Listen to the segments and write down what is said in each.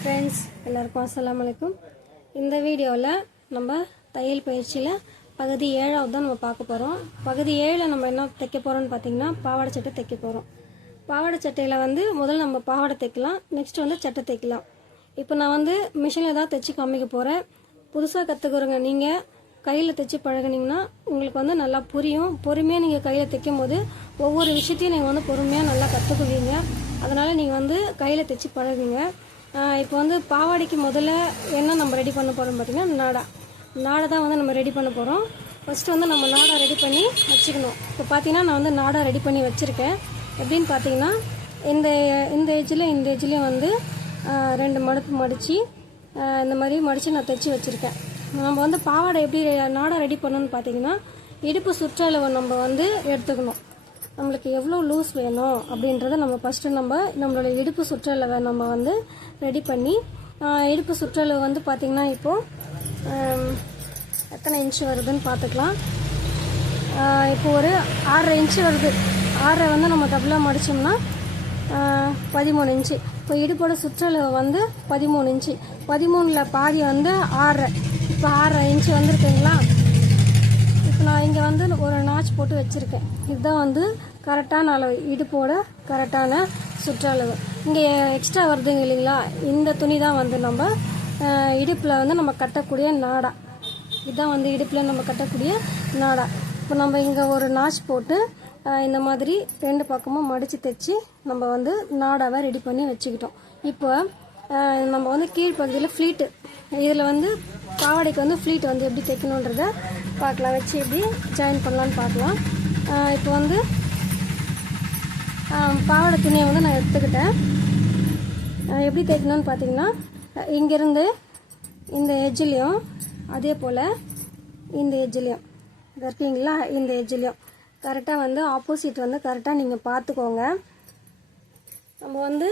Friends எல்லாருக்கும் அஸ்ஸலாமு அலைக்கும் இந்த வீடியோல நம்ம தையல் பயிற்சியில பகுதி 7வது தான் நம்ம பார்க்க போறோம். பகுதி 7ல நம்ம என்ன தைக்க போறோம்னு பாத்தீங்கன்னா பாவாடை சட்டை தைக்க போறோம். பாவாடை சட்டையில முதல்ல நம்ம பாவாடை தைக்கலாம், நெக்ஸ்ட் சட்டை தைக்கலாம். இப்போ நான் மிஷின்ல தான் தைச்சு காமிக்க போறேன். புதுசா கத்துக்கறவங்க நீங்க கையில தைச்சு பழகுனீங்கன்னா உங்களுக்கு நல்லா புரியும். பொறுமையா நீங்க கையில தைக்கும்போது ஒவ்வொரு விஷயத்தையும் நீங்க பொறுமையா நல்லா கத்துக்குவீங்க. அதனால நீங்க கையில தைச்சு பழகுங்க. இப்போ பாவாடைக்கு முதல்ல என்ன நம்ம ரெடி பண்ண போறோம் பார்த்தீங்கன்னா நாடா தான் நம்ம ரெடி பண்ண போறோம். ஃபர்ஸ்ட் நம்ம நாடா ரெடி பண்ணி வச்சுக்கணும். இப்போ பார்த்தீங்கன்னா நான் நாடா ரெடி பண்ணி வச்சிருக்கேன். எப்படின்னு பார்த்தீங்கன்னா இந்த எஜ்ஜிலையும் ரெண்டு மடுப்பு மடிச்சு இந்த மாதிரி மடிச்சு நான் தைச்சி வச்சிருக்கேன். நம்ம பாவாடை எப்படி நாடா ரெடி பண்ணணும்னு பார்த்தீங்கன்னா இடுப்பு சுற்றளவை நம்ம எடுத்துக்கணும். நம்மளுக்கு எவ்வளோ லூஸ் வேணும் அப்படின்றத நம்ம ஃபஸ்ட்டு நம்மளோட இடுப்பு சுற்றளவை நம்ம ரெடி பண்ணி இடுப்பு சுற்றளவு பார்த்தீங்கன்னா இப்போது எத்தனை இன்ச்சு வருதுன்னு பார்த்துக்கலாம். இப்போ ஒரு 6.5 இன்ச்சு வருது. 6 நம்ம டபுளாக மடித்தோம்னா 13 இன்ச்சு. இப்போ இடுப்போட சுற்றளவு 13 இன்ச்சு. 13ல் பாதி 6. இப்போ 6.5 இன்ச்சு வந்துருக்குங்களா. இப்போ நான் இங்கே ஒரு நாச் போட்டு வச்சுருக்கேன். இதுதான் கரெக்டான அளவு, இடுப்போட கரெக்டான சுற்றளவு. இங்கே எக்ஸ்ட்ரா வருதுங்க இல்லைங்களா, இந்த துணி தான் நம்ம இடுப்பில் நம்ம கட்டக்கூடிய நாடா. இதுதான் இடுப்பில் நம்ம கட்டக்கூடிய நாடா. இப்போ நம்ம இங்கே ஒரு நாச் போட்டு இந்த மாதிரி 2 பக்கமும் மடித்து தைச்சி நம்ம நாடாவை ரெடி பண்ணி வச்சுக்கிட்டோம். இப்போ நம்ம கீழ்ப்பகுதியில் ஃப்ளீட்டு, இதில் பாவாடைக்கு ஃப்ளீட் எப்படி தைக்கணுன்றத பார்க்கலாம். வச்சு எப்படி ஜாயின் பண்ணலான்னு பார்க்கலாம். இப்போ பாவாடை துணியை நான் எடுத்துக்கிட்டேன். எப்படி தைக்கணும்னு பார்த்தீங்கன்னா இங்கேருந்து இந்த எஜ்ஜிலையும் அதே போல் இந்த எஜ்ஜிலையும் இருக்கீங்களா, இந்த எஜ்ஜிலையும் கரெக்டாக ஆப்போசிட் கரெக்டாக நீங்கள் பார்த்துக்கோங்க. நம்ம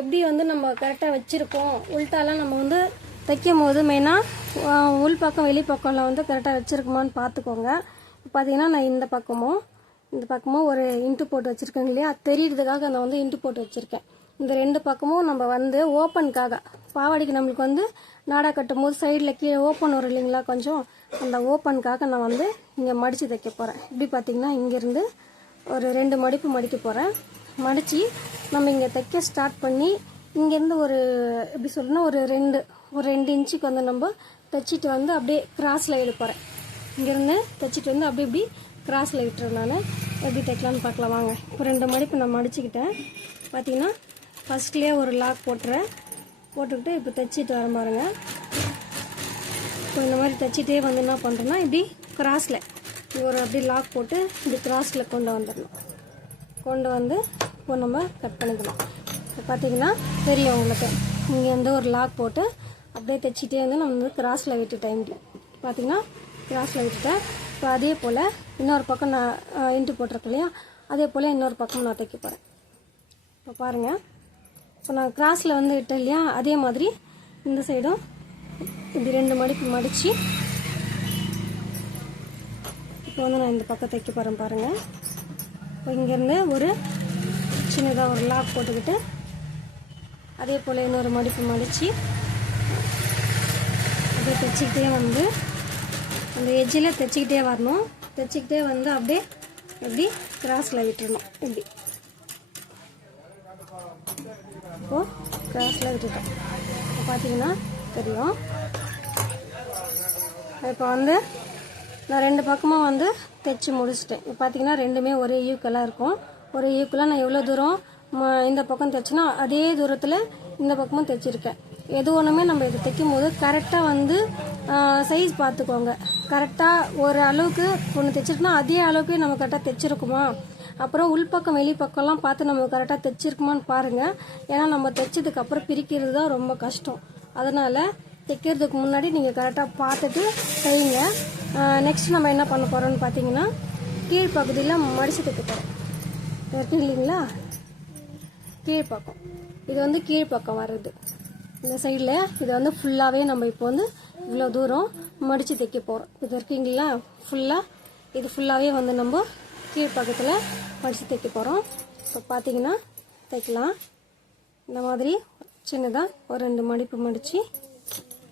எப்படி நம்ம கரெக்டாக வச்சுருக்கோம். உள்டாலாம் நம்ம தைக்கும் போது மெயினாக உள் பக்கம் வெளி பக்கம்லாம் கரெக்டாக வச்சுருக்குமான்னு பார்த்துக்கோங்க. பார்த்தீங்கன்னா நான் இந்த பக்கமும் ஒரு இன்ட்டு போட்டு வச்சுருக்கேங்க இல்லையா, தெரியுறதுக்காக நான் இன்ட்டு போட்டு வச்சுருக்கேன். இந்த 2 பக்கமும் நம்ம ஓப்பனுக்காக, பாவாடைக்கு நம்மளுக்கு நாடா கட்டும் போது சைடில் கீழே ஓப்பன் வரும் இல்லைங்களா, கொஞ்சம் அந்த ஓப்பனுக்காக நான் இங்கே மடித்து தைக்க போகிறேன். இப்படி பார்த்தீங்கன்னா இங்கேருந்து ஒரு 2 மடிப்பு மடிக்க போகிறேன். மடித்து நம்ம இங்கே தைக்க ஸ்டார்ட் பண்ணி இங்கேருந்து ஒரு எப்படி சொல்லணும்னா ஒரு 2 இன்ச்சுக்கு நம்ம தைச்சிட்டு அப்படியே கிராஸில் விட போகிறேன். இங்கேருந்து தைச்சிட்டு அப்படி இப்படி கிராஸில் விட்டுறேன். நான் எப்படி தைக்கலான்னு பார்க்கலாம் வாங்க. இப்போ 2 மடிப்பு நான் மடிச்சுக்கிட்டேன். பார்த்தீங்கன்னா ஃபஸ்ட்லேயே ஒரு லாக் போட்டுக்கிட்டு இப்போ தைச்சிட்டு வர பாருங்க. இப்போ இந்த மாதிரி தைச்சிட்டே என்ன பண்ணுறேன்னா இப்படி கிராஸில் ஒரு அப்படி லாக் போட்டு இப்படி கிராஸில் கொண்டு வந்துடணும். இப்போ நம்ம கட் பண்ணிக்கலாம். இப்போ பார்த்தீங்கன்னா தெரியும் உங்களுக்கு, இங்கே ஒரு லாக் போட்டு அப்படியே தைச்சிட்டே நம்ம கிராஸில் விட்டுட்டேன். இப்படி பார்த்தீங்கன்னா கிராஸில் விட்டுட்டேன். இப்போ அதே போல் இன்னொரு பக்கம் நான் இன்ட்டு போட்டிருக்கேன் இல்லையா, அதே போல் இன்னொரு பக்கம் நான் தைக்க போகிறேன். இப்போ பாருங்கள், இப்போ நான் கிராஸில் விட்டேன் இல்லையா, அதே மாதிரி இந்த சைடும் இப்படி 2 மடிப்பு மடித்து இப்போ நான் இந்த பக்கம் தைக்க போகிறேன் பாருங்கள். இப்போ இங்கேருந்து ஒரு சின்னதாக ஒரு லாக் போட்டுக்கிட்டு அதே போல் இன்னொரு மடிப்பு மடித்து அப்படியே தைச்சிக்கிட்டே அந்த எஜ்ஜில் தைச்சிக்கிட்டே வரணும். தைச்சிக்கிட்டே அப்படியே எப்படி கிராஸில் விட்டுடணும். இப்படி இப்போது கிராஸில் விட்டுட்டோம். இப்போ பார்த்தீங்கன்னா தெரியும். இப்போ நான் 2 பக்கமும் தைச்சி முடிச்சிட்டேன். இப்போ பார்த்தீங்கன்னா ரெண்டுமே ஒரே ஈக்குவலாக இருக்கும். ஒரே ஈக்குவலாக நான் எவ்வளோ தூரம் இந்த பக்கம் தைச்சினா அதே தூரத்தில் இந்த பக்கமும் தைச்சிருக்கேன். எது ஒன்றுமே நம்ம இது தைக்கும் போது கரெக்டாக சைஸ் பார்த்துக்கோங்க. கரெக்டாக ஒரு அளவுக்கு ஒன்று தைச்சிருக்குன்னா அதே அளவுக்கு நம்ம கரெக்டாக தைச்சிருக்குமா, அப்புறம் உள்பக்கம் வெளிப்பக்கம்லாம் பார்த்து நம்ம கரெக்டாக தைச்சிருக்குமான்னு பாருங்கள். ஏன்னா நம்ம தைச்சதுக்கப்புறம் பிரிக்கிறது தான் ரொம்ப கஷ்டம். அதனால் தைக்கிறதுக்கு முன்னாடி நீங்கள் கரெக்டாக பார்த்துட்டு தைங்க. நெக்ஸ்ட் நம்ம என்ன பண்ண போகிறோம்னு பார்த்தீங்கன்னா கீழ்ப்பகுதியில் மடித்து தைக்க போகிறோம். இருக்கு இல்லைங்களா, கீழ்ப்பக்கம் இது கீழ்ப்பக்கம் வர்றது இந்த சைடில் இது ஃபுல்லாகவே நம்ம இப்போ இவ்வளோ தூரம் மடித்து தைக்க போகிறோம். இது இருக்கீங்களா, இது ஃபுல்லாகவே நம்ம கீழ்ப்பக்கத்தில் மடித்து தைக்க போகிறோம். இப்போ பார்த்தீங்கன்னா தைக்கலாம். இந்த மாதிரி சின்னதாக ஒரு 2 மடிப்பு மடித்து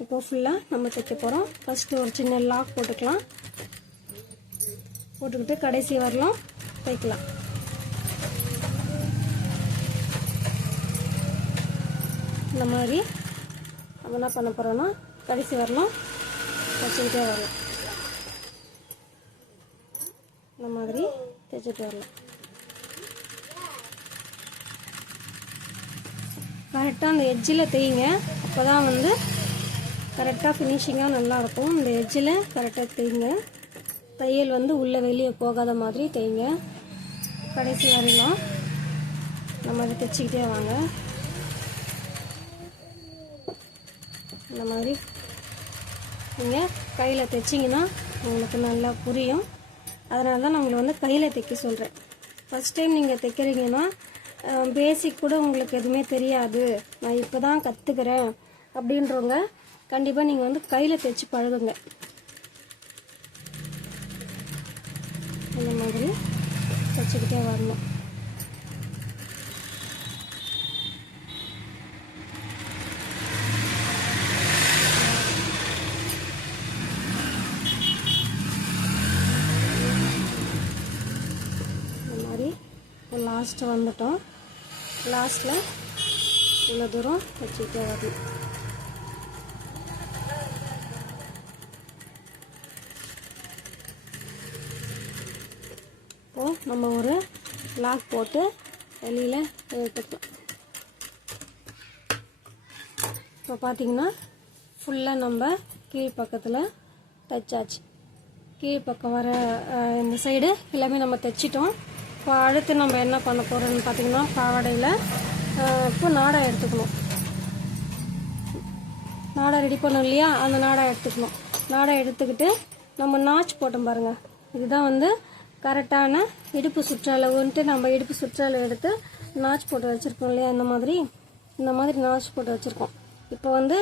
இப்போ ஃபுல்லாக நம்ம தைக்க போகிறோம். ஃபஸ்ட்டு ஒரு சின்ன லாக் போட்டுக்கலாம். போட்டுக்கிட்டு கடைசி வரலாம் தைக்கலாம். இந்த மாதிரி நம்ம என்ன பண்ண போகிறோன்னா கடைசி வரலாம் தைச்சிக்கிட்டே வரலாம். இந்த மாதிரி தைச்சிட்டு வரலாம். கரெக்டாக அந்த எட்ஜில் தையுங்க. அப்போ தான் வந்து கரெக்டாக ஃபினிஷிங்காக நல்லாயிருக்கும். இந்த எட்ஜில் கரெக்டாக தையுங்க. தையல் வந்து உள்ளே வெளியே போகாத மாதிரி தையுங்க. கடைசி வரையிலும் இந்த மாதிரி தைச்சிக்கிட்டே வாங்க. இந்த மாதிரி நீங்கள் கையில் தைச்சிங்கன்னா உங்களுக்கு நல்லா புரியும். அதனால தான் நான் உங்களை வந்து கையில் தைக்க சொல்கிறேன். ஃபஸ்ட் டைம் நீங்கள் தைக்கிறீங்கன்னா பேசிக் கூட உங்களுக்கு எதுவுமே தெரியாது, நான் இப்போ தான் கற்றுக்கிறேன் அப்படின்றவங்க கண்டிப்பாக நீங்கள் வந்து கையில் தைச்சி பழகுங்க. இந்த மாதிரி தைச்சிக்கிட்டே வரணும். இந்த மாதிரி லாஸ்ட்டு வந்துட்டோம். லாஸ்ட்டில் இவ்வளோ தூரம் வச்சுக்கிட்டே வரணும். இப்போது நம்ம ஒரு லாக் போட்டு வெளியில் எடுத்துக்கலாம். இப்போ பார்த்தீங்கன்னா ஃபுல்லாக நம்ம கீழ்ப்பக்கத்தில் தைச்சாச்சு. கீழ்ப்பக்கம் வர இந்த சைடு எல்லாமே நம்ம தைச்சிட்டோம். இப்போ அடுத்து நம்ம என்ன பண்ண போகிறோம்னு பார்த்தீங்கன்னா பாவாடையில் இப்போ நாடா எடுத்துக்கணும். நாடா ரெடி பண்ணோம் இல்லையா, அந்த நாடா எடுத்துக்கணும். நாடா எடுத்துக்கிட்டு நம்ம நாச் போட்டோம் பாருங்கள், இதுதான் வந்து கரெக்டான இடுப்பு சுற்றளவுன்ட்டு நம்ம இடுப்பு சுற்றளவு எடுத்து நாச் போட்டு வச்சுருக்கோம் இல்லையா, இந்த மாதிரி நாச் போட்டு வச்சுருக்கோம். இப்போ வந்து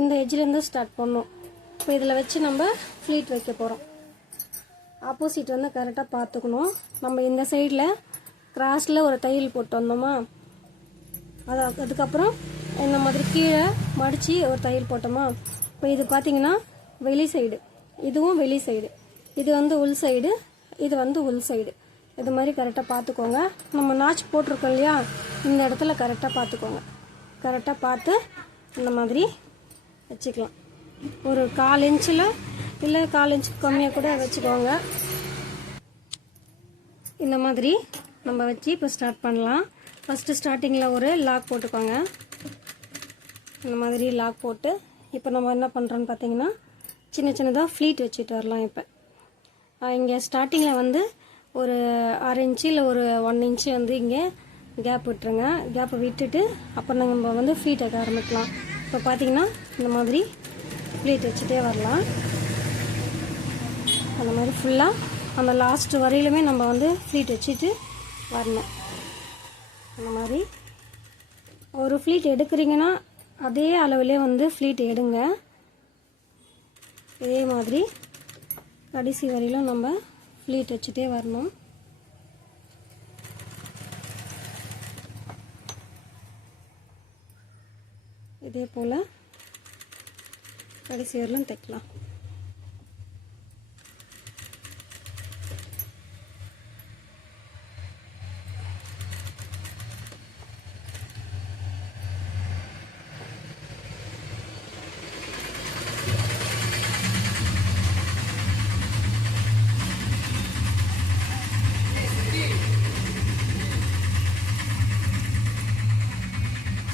இந்த எட்ஜிலேருந்து ஸ்டார்ட் பண்ணணும். இப்போ இதில் வச்சு நம்ம ஃப்ளீட் வைக்க போகிறோம். ஆப்போசிட் வந்து கரெக்டாக பார்த்துக்கணும். நம்ம இந்த சைடில் கிராஸில் ஒரு தையல் போட்டு வந்தோமா, அதுக்கப்புறம் இந்த மாதிரி கீழே மடித்து ஒரு தையல் போட்டோமா. இப்போ இது பார்த்திங்கன்னா வெளி சைடு, இதுவும் வெளி சைடு, இது வந்து உள் சைடு, இது வந்து உள் சைடு. இது மாதிரி கரெக்டாக பார்த்துக்கோங்க. நம்ம நாச் போட்டிருக்கோம் இல்லையா, இந்த இடத்துல கரெக்டாக பார்த்துக்கோங்க. கரெக்டாக பார்த்து இந்த மாதிரி வச்சுக்கலாம். ஒரு 1/4 இன்ச்சில் இல்லை 1/4 இன்ச்சுக்கு கம்மியாக கூட வச்சுக்கோங்க. இந்த மாதிரி நம்ம வச்சு இப்போ ஸ்டார்ட் பண்ணலாம். ஃபஸ்ட்டு ஸ்டார்டிங்கில் ஒரு லாக் போட்டுக்கோங்க. இந்த மாதிரி லாக் போட்டு இப்போ நம்ம என்ன பண்ணுறோன்னு பார்த்தீங்கன்னா சின்ன சின்னதாக ஃப்ளீட் வச்சுட்டு வரலாம். இப்போ இங்கே ஸ்டார்டிங்கில் வந்து ஒரு 1/2 இன்ச்சு இல்லை ஒரு 1 இன்ச்சு வந்து இங்கே கேப் விட்டுருங்க. கேப்பை விட்டுட்டு அப்புறம் நம்ம வந்து ஃப்ளீட் வைக்க ஆரம்பிக்கலாம். இப்போ பார்த்தீங்கன்னா இந்த மாதிரி ஃப்ளீட் வச்சுட்டே வரலாம். அந்த மாதிரி ஃபுல்லாக அந்த லாஸ்ட் வரையிலுமே நம்ம வந்து ஃப்ளீட் வச்சுட்டு வரணும். அந்த மாதிரி ஒரு ஃப்ளீட் எடுக்கிறீங்கன்னா அதே அளவுலேயே வந்து ஃப்ளீட் எடுங்க. இதே மாதிரி கடைசி வரையிலும் நம்ம ஃப்ளீட் வச்சுட்டே வரணும். இதே போல் கடைசி வரையிலும் தைக்கலாம்.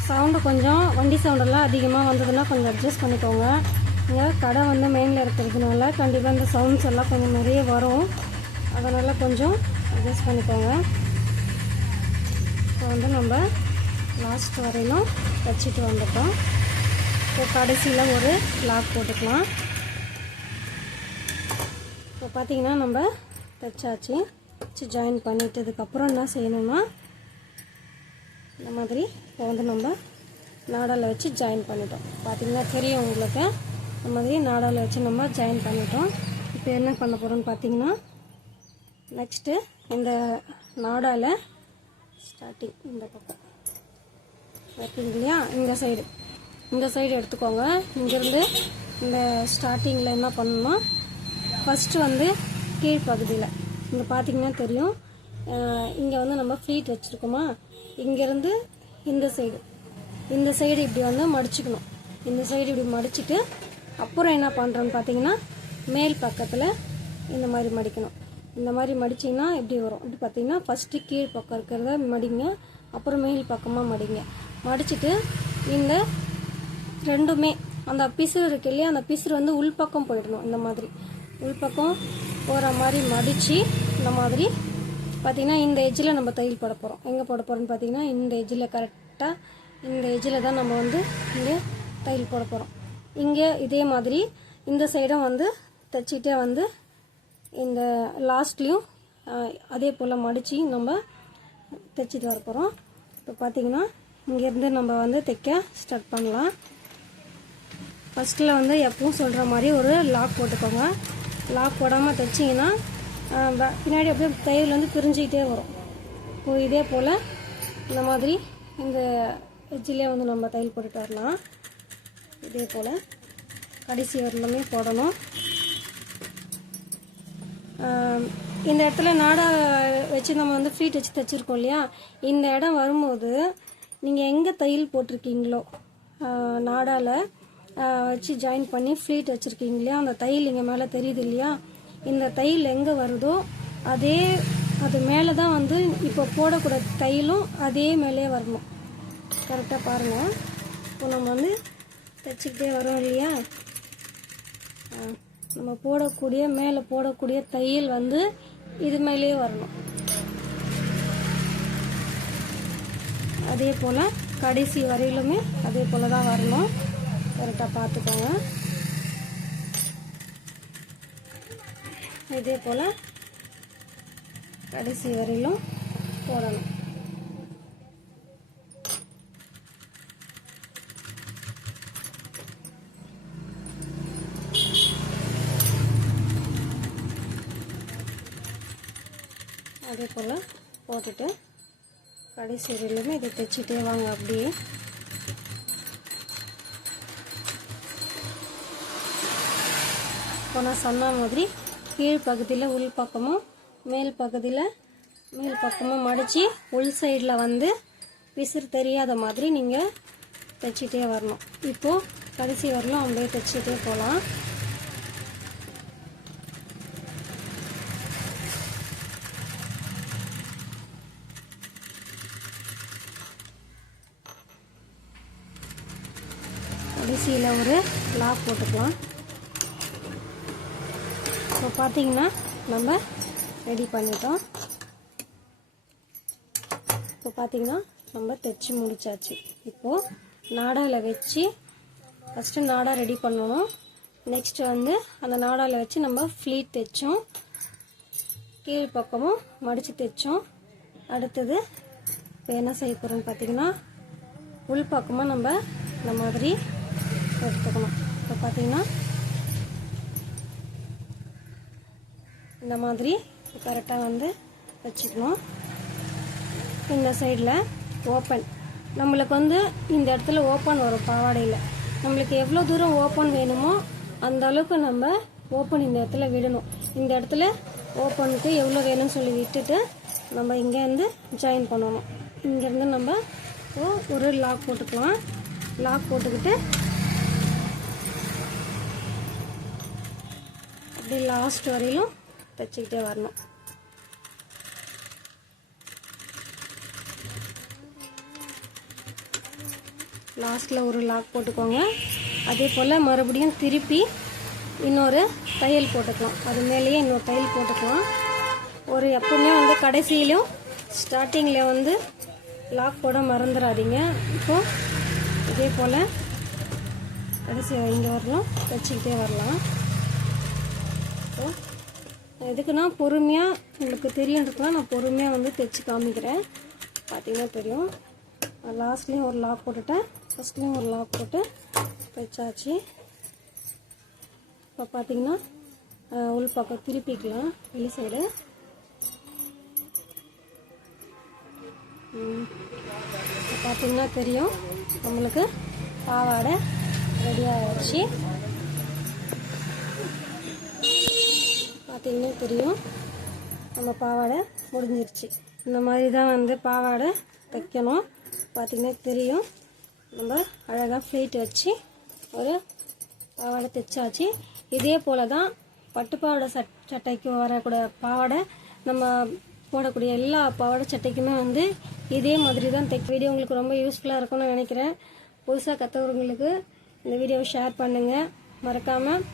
சவுண்டு கொஞ்சம் வண்டி சவுண்டெல்லாம் அதிகமாக வந்ததுன்னா கொஞ்சம் அட்ஜஸ்ட் பண்ணிக்கோங்க. இங்கே கடை வந்து மெயினில் இருக்கிறதுனால கண்டிப்பாக இந்த சவுண்ட்ஸ் எல்லாம் கொஞ்சம் நிறைய வரும். அதனால் கொஞ்சம் அட்ஜஸ்ட் பண்ணிக்கோங்க. இப்போ வந்து நம்ம லாஸ்ட் வரையிலும் வச்சுட்டு வந்துட்டோம். இப்போ கடைசியில் ஒரு லாக் போட்டுக்கலாம். இப்போ பார்த்திங்கன்னா நம்ம தைச்சாச்சு. வச்சு ஜாயின் பண்ணிட்டதுக்கப்புறம் என்ன செய்யணும்னா இந்த மாதிரி இப்போ வந்து நம்ம நாடாவில் வச்சு ஜாயின் பண்ணிட்டோம். பார்த்திங்கன்னா தெரியும் உங்களுக்கு. இந்த மாதிரி நாடாவில் வச்சு நம்ம ஜாயின் பண்ணிட்டோம். இப்போ என்ன பண்ண போகிறோம்னு பார்த்தீங்கன்னா நெக்ஸ்ட்டு இந்த நாடாவில் ஸ்டார்டிங் இந்த பக்கம் இருக்குது இல்லையா, இந்த சைடு எடுத்துக்கோங்க. இங்கேருந்து இந்த ஸ்டார்டிங்கில் என்ன பண்ணணும்னா ஃபஸ்ட்டு வந்து கீழ்ப்பகுதியில் இங்கே பார்த்திங்கன்னா தெரியும், இங்கே வந்து நம்ம ஃப்ளீட் வச்சுருக்கோமா, இங்கேருந்து இந்த சைடு இப்படி வந்து மடிச்சுக்கணும். இந்த சைடு இப்படி மடிச்சுட்டு அப்புறம் என்ன பண்ணுறோன்னு பார்த்தீங்கன்னா மேல் பக்கத்தில் இந்த மாதிரி மடிக்கணும். இந்த மாதிரி மடிச்சிங்கன்னா எப்படி வரும், இப்படி பார்த்தீங்கன்னா ஃபஸ்ட்டு கீழ் பக்கம் இருக்கிறத மடிங்க, அப்புறம் மேல் பக்கமாக மடிங்க. மடிச்சுட்டு இந்த ரெண்டுமே அந்த பிசுறு இருக்கு இல்லையா, அந்த பிசுறு வந்து உள்பக்கம் போயிடணும். இந்த மாதிரி உள்பக்கம் போகிற மாதிரி மடித்து இந்த மாதிரி பார்த்திங்கன்னா இந்த எஜ்ஜில் நம்ம தையல் போட போகிறோம். எங்கே போட போகிறோன்னு பார்த்தீங்கன்னா இந்த எஜ்ஜில், கரெக்டாக இந்த எஜ்ஜில் தான் நம்ம வந்து இங்கே தையல் போட போகிறோம். இங்கே இதே மாதிரி இந்த சைடும் வந்து தைச்சிட்டே வந்து இந்த லாஸ்ட்லேயும் அதே போல் மடித்து நம்ம தைச்சிட்டு வர போகிறோம். இப்போ பார்த்திங்கன்னா இங்கேருந்து நம்ம வந்து தைக்க ஸ்டார்ட் பண்ணலாம். ஃபஸ்ட்டில் வந்து எப்பவும் சொல்கிற மாதிரி ஒரு லாக் போட்டுக்கோங்க. லாக் போடாமல் தைச்சிங்கன்னா பின்னாடி அப்படியே தையல் வந்து பிரிஞ்சிக்கிட்டே வரும். இப்போ இதே போல் இந்த மாதிரி இந்த எஜ்ஜிலே வந்து நம்ம தையல் போட்டுட்டு வரலாம். இதே போல் கடைசி வரலுமே போடணும். இந்த இடத்துல நாடா வச்சு நம்ம வந்து ஃப்ளீட் வச்சு தைச்சிருக்கோம் இல்லையா, இந்த இடம் வரும்போது நீங்கள் எங்கே தையல் போட்டிருக்கீங்களோ நாடாவில் வச்சு ஜாயின் பண்ணி ஃப்ளீட் வச்சுருக்கீங்க இல்லையா, அந்த தையல் இங்கே மேலே தெரியுது இல்லையா, இந்த தையல் எங்கே வருதோ அது மேலே தான் வந்து இப்போ போடக்கூடாத தையலும் அதே மேலே வரணும். கரெக்டாக பாருங்கள். இப்போ நம்ம வந்து தைச்சிக்கிட்டே வரோம் இல்லையா, நம்ம மேலே போடக்கூடிய தையல் வந்து இது மேலேயே வரணும். அதே போல் கடைசி வரையிலுமே அதே போல் தான் வரணும். கரெக்டாக பார்த்துக்கோங்க. இதே போல் கடைசி வரையிலும் போடணும். அதே போல் போட்டுட்டு கடைசி வரையிலுமே இதை தைச்சிட்டே வாங்க. அப்படியே இப்போ நான் சொன்ன மாதிரி கீழ் பகுதியில் உள் பக்கமும் மேல் பக்கமும் மடித்து உள் சைடில் வந்து பிசுறு தெரியாத மாதிரி நீங்கள் தைச்சிட்டே வரணும். இப்போது கடைசி வரலும் அப்படியே தைச்சிட்டே போகலாம். கடைசியில் ஒரு லாக் போட்டுக்கலாம். இப்போ பார்த்தீங்கன்னா நம்ம ரெடி பண்ணிட்டோம். இப்போ பார்த்தீங்கன்னா நம்ம தைச்சி முடிச்சாச்சு. இப்போது நாடாவில் வச்சு ஃபஸ்ட்டு நாடா ரெடி பண்ணணும். நெக்ஸ்ட் வந்து அந்த நாடாவில் வச்சு நம்ம ஃப்ளீட் தைச்சோம், கீழ் பக்கமும் மடித்து தைச்சோம். அடுத்தது இப்போ என்ன செய்ய போகிறோம்னு பார்த்தீங்கன்னா உள் பக்கமாக நம்ம இந்த மாதிரி எடுத்துக்கணும். இப்போ பார்த்தீங்கன்னா இந்த மாதிரி கரெக்டாக வந்து வச்சுக்கணும். இந்த சைடில் ஓப்பன் நம்மளுக்கு வந்து இந்த இடத்துல ஓப்பன் வரும். பாவாடையில் நம்மளுக்கு எவ்வளோ தூரம் ஓப்பன் வேணுமோ அந்த அளவுக்கு நம்ம ஓப்பன் இந்த இடத்துல விடணும். இந்த இடத்துல ஓப்பனுக்கு எவ்வளோ வேணும்னு சொல்லி விட்டுட்டு நம்ம இங்கேருந்து ஜாயின் பண்ணணும். இங்கேருந்து நம்ம ஒரு லாக் போட்டுக்கலாம். லாக் போட்டுக்கிட்டு அப்படியே லாஸ்ட் வரையிலும் தைச்சிக்கிட்டே வரணும். லாஸ்ட்டில் ஒரு லாக் போட்டுக்கோங்க. அதே போல் மறுபடியும் திருப்பி இன்னொரு தையல் போட்டுக்கலாம். அது மேலேயே இன்னொரு தையல் போட்டுக்கலாம். எப்பவுமே வந்து கடைசியிலும் ஸ்டார்டிங்கில் வந்து லாக் போட மறந்துடாதீங்க. இப்போது இதே போல் கடைசி இங்கே வரலாம், தைச்சிக்கிட்டே வரலாம். எதுக்குன்னா பொறுமையாக உங்களுக்கு தெரியுன்றதுலாம் நான் பொறுமையாக வந்து தைச்சி காமிக்கிறேன். பார்த்தீங்கன்னா தெரியும். லாஸ்ட்லேயும் ஒரு லாக் போட்டுட்டேன், ஃபஸ்ட்லேயும் ஒரு லாக் போட்டு தைச்சாச்சு. இப்போ பார்த்தீங்கன்னா உள் பக்கம் திருப்பிக்கலாம். வெளி சைடு பார்த்திங்கன்னா தெரியும் நம்மளுக்கு பாவாடை ரெடி ஆகிடுச்சு. பார்த்திங்கன்னா தெரியும் நம்ம பாவாடை முடிஞ்சிருச்சு. இந்த மாதிரி தான் வந்து பாவாடை தைக்கணும். பார்த்திங்கன்னா தெரியும் நம்ம அழகாக ஃப்ளீட் வச்சு ஒரு பாவாடை தைச்சாச்சு. இதே போல் தான் பட்டுப்பாவாடை சட்டைக்கு வரக்கூடிய பாவாடை நம்ம போடக்கூடிய எல்லா பாவாடை சட்டைக்குமே வந்து இதே மாதிரி தான் தைக்க. வீடியோ உங்களுக்கு ரொம்ப யூஸ்ஃபுல்லாக இருக்கும்னு நினைக்கிறேன். புதுசாக கற்றவங்களுக்கு இந்த வீடியோவை ஷேர் பண்ணுங்கள், மறக்காமல்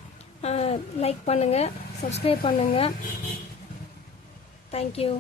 லைக் பண்ணுங்கள், சப்ஸ்கிரைப் பண்ணுங்கள். தேங்க்யூ.